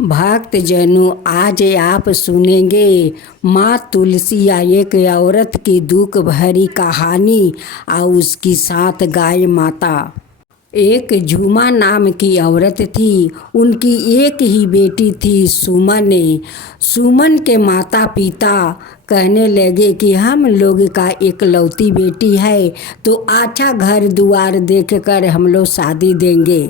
भक्त जनों, आज आप सुनेंगे माँ तुलसी या एक औरत की दुख भरी कहानी और उसकी साथ गाय माता। एक झूमा नाम की औरत थी। उनकी एक ही बेटी थी, सुमन। सुमन के माता पिता कहने लगे कि हम लोग का एकलौती बेटी है तो अच्छा घर दुआर देखकर हम लोग शादी देंगे।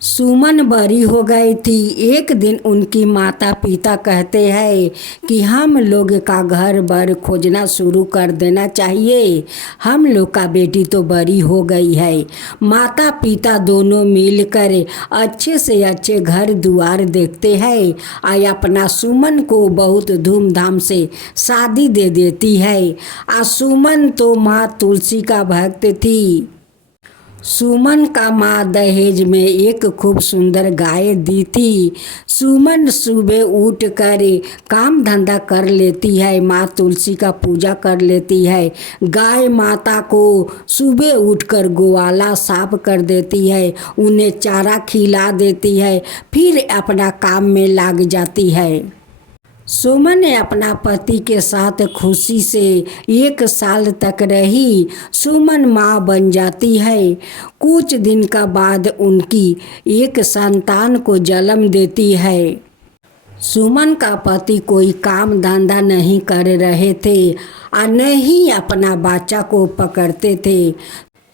सुमन बड़ी हो गई थी। एक दिन उनकी माता पिता कहते हैं कि हम लोग का घर बार खोजना शुरू कर देना चाहिए, हम लोग का बेटी तो बड़ी हो गई है। माता पिता दोनों मिलकर अच्छे से अच्छे घर दुआर देखते हैं और अपना सुमन को बहुत धूमधाम से शादी दे देती है। सुमन तो माँ तुलसी का भक्त थी। सुमन का माँ दहेज में एक खूब सुंदर गाय दी थी। सुमन सुबह उठ कर काम धंधा कर लेती है, माँ तुलसी का पूजा कर लेती है। गाय माता को सुबह उठकर गोवाला साफ कर देती है, उन्हें चारा खिला देती है, फिर अपना काम में लग जाती है। सुमन ने अपना पति के साथ खुशी से 1 साल तक रही। सुमन माँ बन जाती है। कुछ दिन का बाद उनकी एक संतान को जन्म देती है। सुमन का पति कोई काम धंधा नहीं कर रहे थे और न ही अपना बच्चा को पकड़ते थे।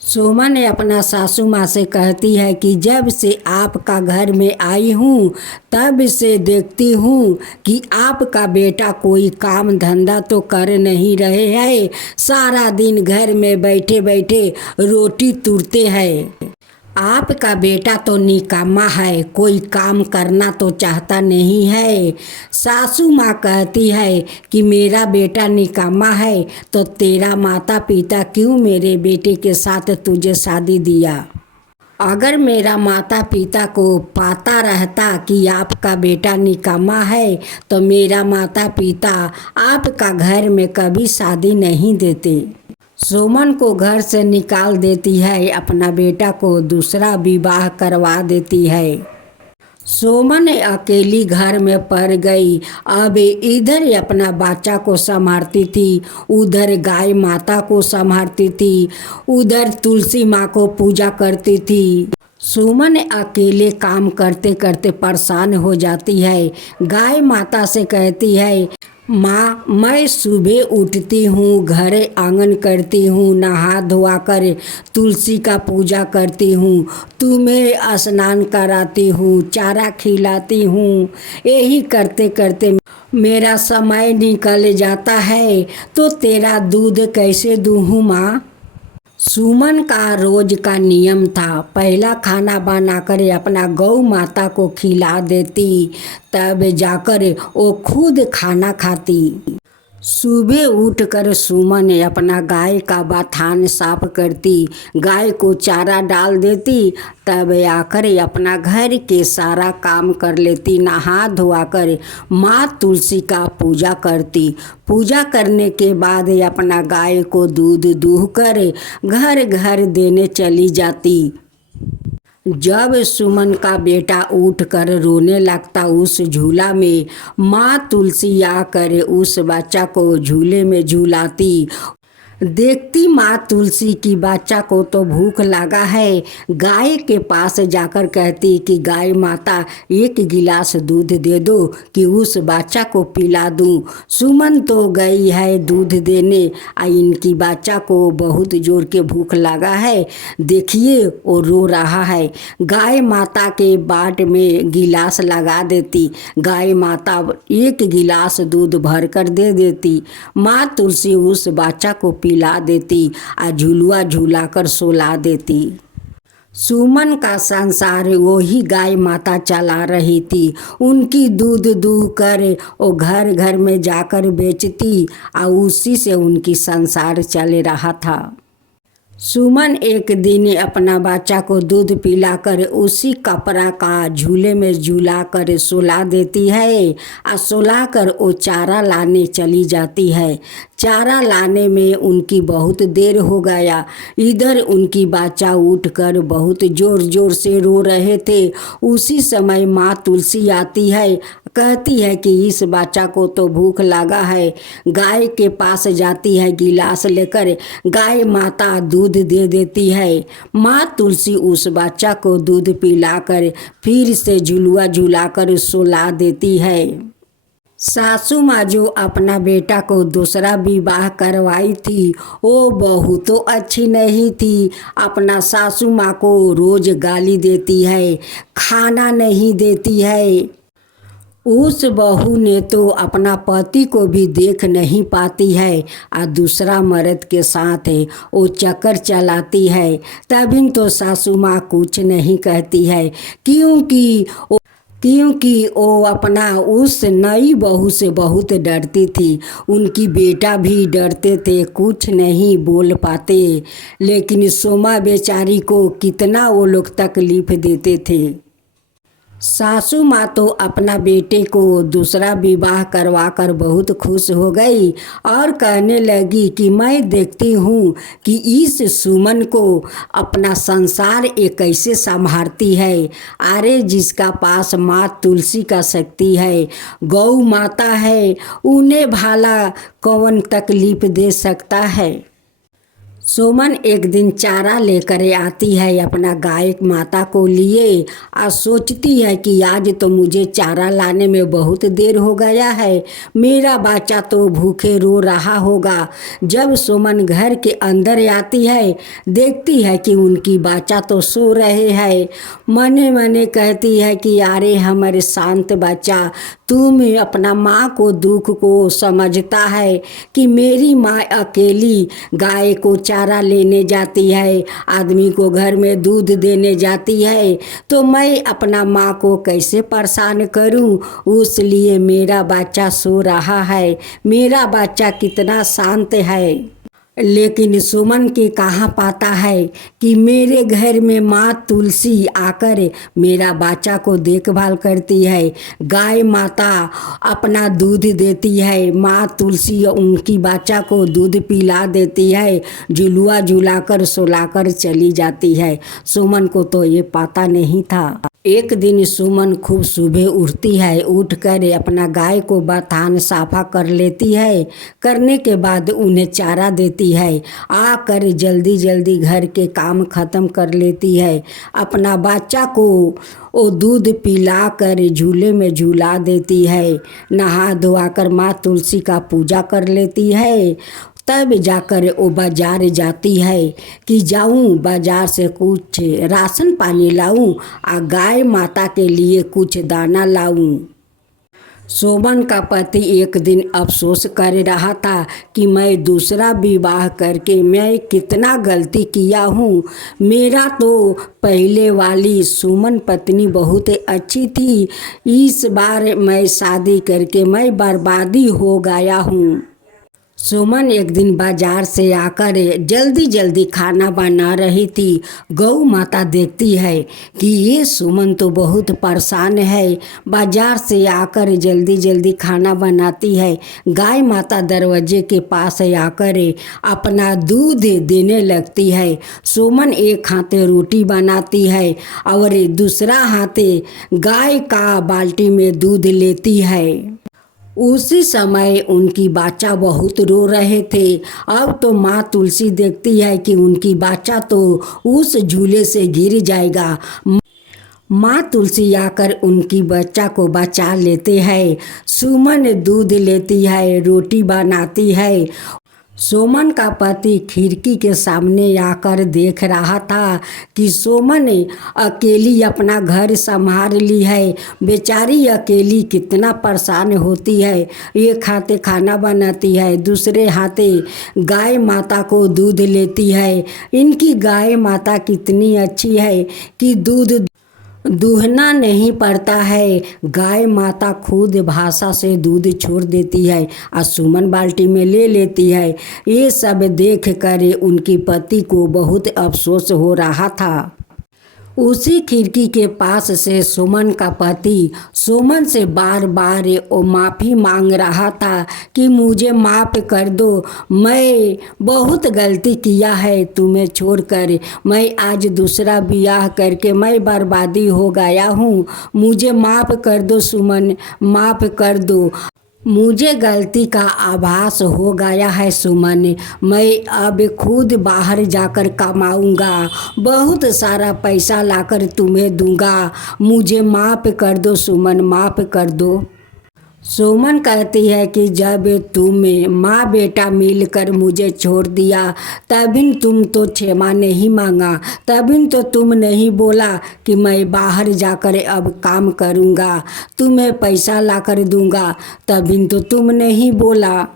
सुमन ने अपना सासू माँ से कहती है कि जब से आपका घर में आई हूँ तब से देखती हूँ कि आपका बेटा कोई काम धंधा तो कर नहीं रहे हैं, सारा दिन घर में बैठे बैठे रोटी तुरते हैं। आपका बेटा तो निकम्मा है, कोई काम करना तो चाहता नहीं है। सासू माँ कहती है कि मेरा बेटा निकम्मा है तो तेरा माता पिता क्यों मेरे बेटे के साथ तुझे शादी दिया। अगर मेरा माता पिता को पता रहता कि आपका बेटा निकम्मा है तो मेरा माता पिता आपका घर में कभी शादी नहीं देते। सुमन को घर से निकाल देती है, अपना बेटा को दूसरा विवाह करवा देती है। सुमन अकेली घर में पड़ गई। अब इधर अपना बच्चा को संभालती थी, उधर गाय माता को संभालती थी, उधर तुलसी माँ को पूजा करती थी। सुमन अकेले काम करते करते परेशान हो जाती है। गाय माता से कहती है, माँ मैं सुबह उठती हूँ, घर आंगन करती हूँ, नहा धोआ कर तुलसी का पूजा करती हूँ, तुम्हें स्नान कराती हूँ, चारा खिलाती हूँ। यही करते करते मेरा समय निकल जाता है तो तेरा दूध कैसे दूँ माँ। सुमन का रोज का नियम था, पहला खाना बनाकर अपना गौ माता को खिला देती, तब जाकर वो खुद खाना खाती। सुबह उठकर सुमन अपना गाय का बथान साफ करती, गाय को चारा डाल देती, तब आकर अपना घर के सारा काम कर लेती, नहा धोआकर माँ तुलसी का पूजा करती। पूजा करने के बाद अपना गाय को दूध दूहकर घर घर देने चली जाती। जब सुमन का बेटा उठकर रोने लगता उस झूला में, माँ तुलसी आकर उस बच्चा को झूले में झूलाती। देखती माँ तुलसी की बच्चा को तो भूख लगा है, गाय के पास जाकर कहती कि गाय माता 1 गिलास दूध दे दो कि उस बच्चा को पिला दूँ। सुमन तो गई है दूध देने, इनकी बच्चा को बहुत जोर के भूख लगा है, देखिए वो रो रहा है। गाय माता के बाट में गिलास लगा देती, गाय माता 1 गिलास दूध भर कर दे देती। माँ तुलसी उस बच्चा को पिला देती और झुलुआ झुलाकर सोला देती। सुमन का संसार वही गाय माता चला रही थी। उनकी दूध दूह कर वो घर घर में जाकर बेचती और उसी से उनकी संसार चल रहा था। सुमन एक दिन अपना बच्चा को दूध पिलाकर उसी कपड़ा का झूले में झूला कर सुला देती है और सुला कर वो चारा लाने चली जाती है। चारा लाने में उनकी बहुत देर हो गया। इधर उनकी बच्चा उठकर बहुत ज़ोर ज़ोर से रो रहे थे। उसी समय माँ तुलसी आती है, कहती है कि इस बच्चा को तो भूख लगा है। गाय के पास जाती है, गिलास लेकर गाय माता दूध दे देती है। माँ तुलसी उस बच्चा को दूध पिलाकर फिर से झुलुआ झुलाकर सुला देती है। सासू माँ जो अपना बेटा को दूसरा विवाह करवाई थी वो बहू तो अच्छी नहीं थी। अपना सासू माँ को रोज गाली देती है, खाना नहीं देती है। उस बहू ने तो अपना पति को भी देख नहीं पाती है और दूसरा मर्द के साथ वो चक्कर चलाती है। तभी तो सासू माँ कुछ नहीं कहती है, क्योंकि वो अपना उस नई बहू से बहुत डरती थी। उनकी बेटा भी डरते थे, कुछ नहीं बोल पाते। लेकिन सोमा बेचारी को कितना वो लोग तकलीफ देते थे। सासू माँ तो अपना बेटे को दूसरा विवाह करवाकर बहुत खुश हो गई और कहने लगी कि मैं देखती हूँ कि इस सुमन को अपना संसार ये कैसे संभालती है। अरे जिसका पास माँ तुलसी का शक्ति है, गौ माता है, उन्हें भला कौन तकलीफ दे सकता है। सुमन एक दिन चारा लेकर आती है अपना गाय माता को लिए और सोचती है कि आज तो मुझे चारा लाने में बहुत देर हो गया है, मेरा बच्चा तो भूखे रो रहा होगा। जब सुमन घर के अंदर आती है, देखती है कि उनकी बच्चा तो सो रहे हैं। मने मने कहती है कि अरे हमारे शांत बच्चा, तुम अपना माँ को दुख को समझता है कि मेरी माँ अकेली गाय को चारा लेने जाती है, आदमी को घर में दूध देने जाती है, तो मैं अपना माँ को कैसे परेशान करूं। उसलिए मेरा बच्चा सो रहा है, मेरा बच्चा कितना शांत है। लेकिन सुमन के कहाँ पाता है कि मेरे घर में माँ तुलसी आकर मेरा बच्चा को देखभाल करती है। गाय माता अपना दूध देती है, माँ तुलसी उनकी बच्चा को दूध पिला देती है, झुलुआ झुलाकर सुलाकर चली जाती है। सुमन को तो ये पता नहीं था। एक दिन सुमन खूब सुबह उठती है, उठकर अपना गाय को बथान साफा कर लेती है। करने के बाद उन्हें चारा देती है, आकर जल्दी जल्दी घर के काम ख़त्म कर लेती है। अपना बच्चा को वो दूध पिलाकर झूले में झूला देती है। नहा धोआकर माँ तुलसी का पूजा कर लेती है। तब जाकर वो बाजार जाती है कि जाऊं बाजार से कुछ राशन पानी लाऊं और गाय माता के लिए कुछ दाना लाऊं। सुमन का पति एक दिन अफसोस कर रहा था कि मैं दूसरा विवाह करके मैं कितना गलती किया हूँ। मेरा तो पहले वाली सुमन पत्नी बहुत अच्छी थी, इस बार मैं शादी करके मैं बर्बादी हो गया हूँ। सुमन एक दिन बाजार से आकर जल्दी जल्दी खाना बना रही थी। गौ माता देखती है कि ये सुमन तो बहुत परेशान है, बाजार से आकर जल्दी जल्दी खाना बनाती है। गाय माता दरवाजे के पास आकर अपना दूध देने लगती है। सुमन एक हाथे रोटी बनाती है और दूसरा हाथे गाय का बाल्टी में दूध लेती है। उसी समय उनकी बच्चा बहुत रो रहे थे। अब तो माँ तुलसी देखती है कि उनकी बच्चा तो उस झूले से गिर जाएगा। माँ तुलसी आकर उनकी बच्चा को बचा लेते हैं। सुमन दूध लेती है, रोटी बनाती है। सुमन का पति खिड़की के सामने आकर देख रहा था कि सुमन अकेली अपना घर संभाल ली है। बेचारी अकेली कितना परेशान होती है। एक हाथे खाना बनाती है, दूसरे हाथे गाय माता को दूध लेती है। इनकी गाय माता कितनी अच्छी है कि दूहना नहीं पड़ता है, गाय माता खुद भाषा से दूध छोड़ देती है और सुमन बाल्टी में ले लेती है। ये सब देख कर उनकी पति को बहुत अफसोस हो रहा था। उसी खिड़की के पास से सुमन का पति सुमन से बार बार वो माफ़ी मांग रहा था कि मुझे माफ़ कर दो, मैं बहुत गलती किया है तुम्हें छोड़कर, मैं आज दूसरा ब्याह करके मैं बर्बादी हो गया हूँ, मुझे माफ़ कर दो सुमन, माफ़ कर दो, मुझे गलती का आभास हो गया है सुमन, मैं अब खुद बाहर जाकर कमाऊंगा, बहुत सारा पैसा लाकर तुम्हें दूंगा, मुझे माफ़ कर दो सुमन, माफ़ कर दो। सुमन कहती है कि जब तुम माँ बेटा मिलकर मुझे छोड़ दिया तभी तुम तो क्षमा नहीं मांगा, तभी तो तुम नहीं बोला कि मैं बाहर जाकर अब काम करूँगा, तुम्हें पैसा लाकर दूँगा, तभी तो तुम नहीं बोला।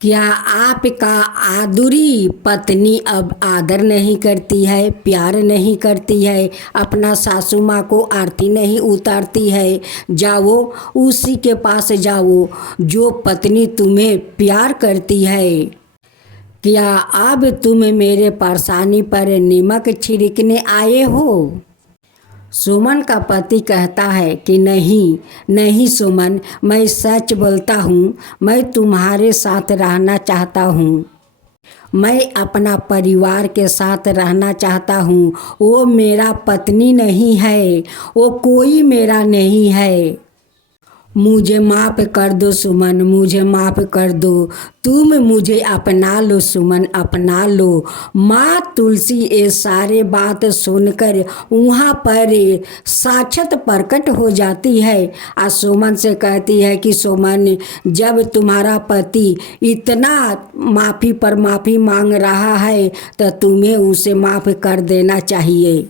क्या आपका आदुरी पत्नी अब आदर नहीं करती है, प्यार नहीं करती है, अपना सासू माँ को आरती नहीं उतारती है? जाओ उसी के पास जाओ जो पत्नी तुम्हें प्यार करती है। क्या अब तुम मेरे परेशानी पर नमक छिड़कने आए हो? सुमन का पति कहता है कि नहीं नहीं सुमन, मैं सच बोलता हूँ, मैं तुम्हारे साथ रहना चाहता हूँ, मैं अपना परिवार के साथ रहना चाहता हूँ, वो मेरा पत्नी नहीं है, वो कोई मेरा नहीं है, मुझे माफ़ कर दो सुमन, मुझे माफ़ कर दो, तुम मुझे अपना लो सुमन, अपना लो। माँ तुलसी ये सारे बात सुनकर वहाँ पर साक्षात प्रकट हो जाती है और सुमन से कहती है कि सुमन, जब तुम्हारा पति इतना माफ़ी पर माफ़ी मांग रहा है तो तुम्हें उसे माफ़ कर देना चाहिए।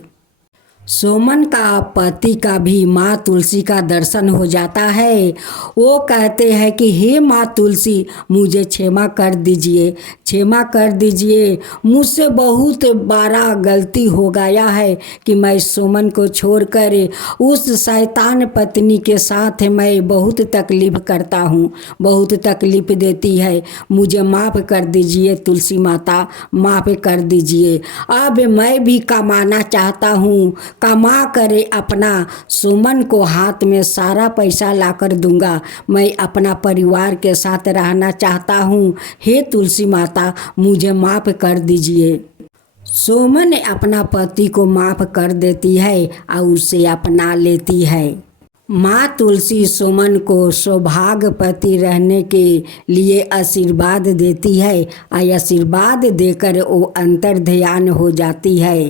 सुमन का पति का भी माँ तुलसी का दर्शन हो जाता है। वो कहते हैं कि हे माँ तुलसी, मुझे क्षमा कर दीजिए, क्षमा कर दीजिए, मुझसे बहुत बड़ा गलती हो गया है कि मैं सुमन को छोड़कर उस शैतान पत्नी के साथ मैं बहुत तकलीफ़ करता हूँ, बहुत तकलीफ़ देती है, मुझे माफ़ कर दीजिए तुलसी माता, माफ़ कर दीजिए। अब मैं भी कमाना चाहता हूँ, कमा करे अपना सुमन को हाथ में सारा पैसा लाकर दूंगा, मैं अपना परिवार के साथ रहना चाहता हूँ, हे तुलसी माता मुझे माफ़ कर दीजिए। सुमन अपना पति को माफ़ कर देती है और उसे अपना लेती है। माँ तुलसी सुमन को सौभाग्यवती रहने के लिए आशीर्वाद देती है और आशीर्वाद देकर वो अंतर ध्यान हो जाती है।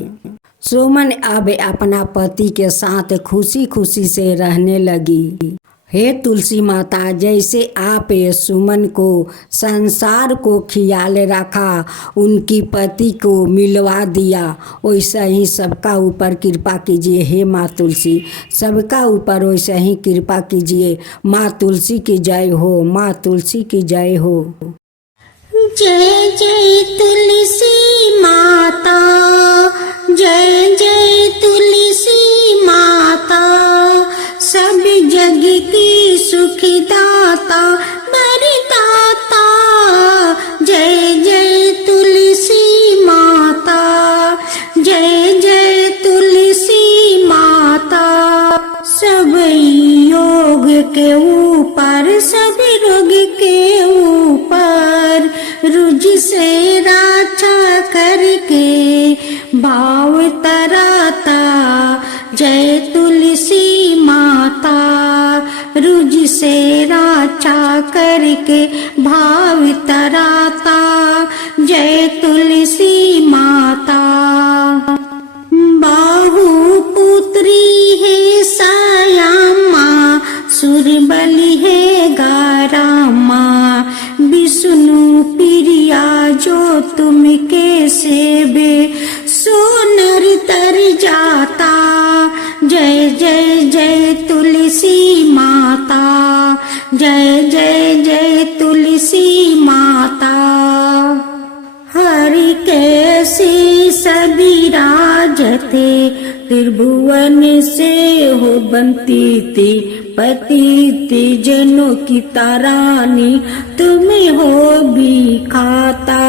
सुमन अब अपना पति के साथ खुशी खुशी से रहने लगी। हे तुलसी माता, जैसे आप सुमन को संसार को ख्याल रखा, उनकी पति को मिलवा दिया, वैसा ही सबका ऊपर कृपा कीजिए। हे माँ तुलसी, सबका ऊपर वैसा ही कृपा कीजिए। माँ तुलसी की जय हो, माँ तुलसी की जय हो। जय जय तुलसी माता, जय जय तुलसी माता, सब जग की सुखदाता वरदाता। जय जय तुलसी माता, जय जय तुलसी माता, सब योग के ऊपर, सब रोग के ऊपर रुझ से रक्षा करके भाव तराता। जय तुलसी माता, रुझ से रक्षा करके भाव तराता। जय तुलसी माता। बाहु पुत्री है सयामा, सुरबली है गारामा, विष्णु प्रिया जो तुम के सेवे सोनर तर जाता। जय जय जय तुलसी माता, जय जय जय तुलसी माता। हरि के शीश सविराजते त्रिभुवन से हो बनती थी पतिति जनों की तारानी तुम्हें हो भी खाता।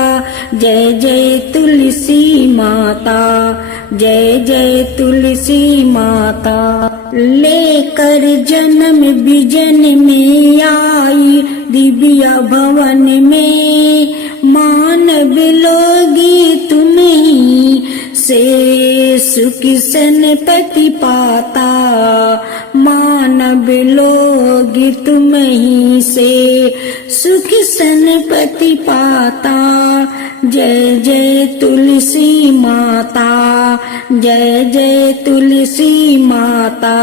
जय जय तुलसी माता, जय जय तुलसी माता। लेकर जन्म बिजन में आई दिव्या भवन में, मानव लोगी तुम ही से सुख सनपति पाता। मानव लोग तुम ही से सुख सनपति पाता। जय जय तुलसी माता, जय जय तुलसी माता।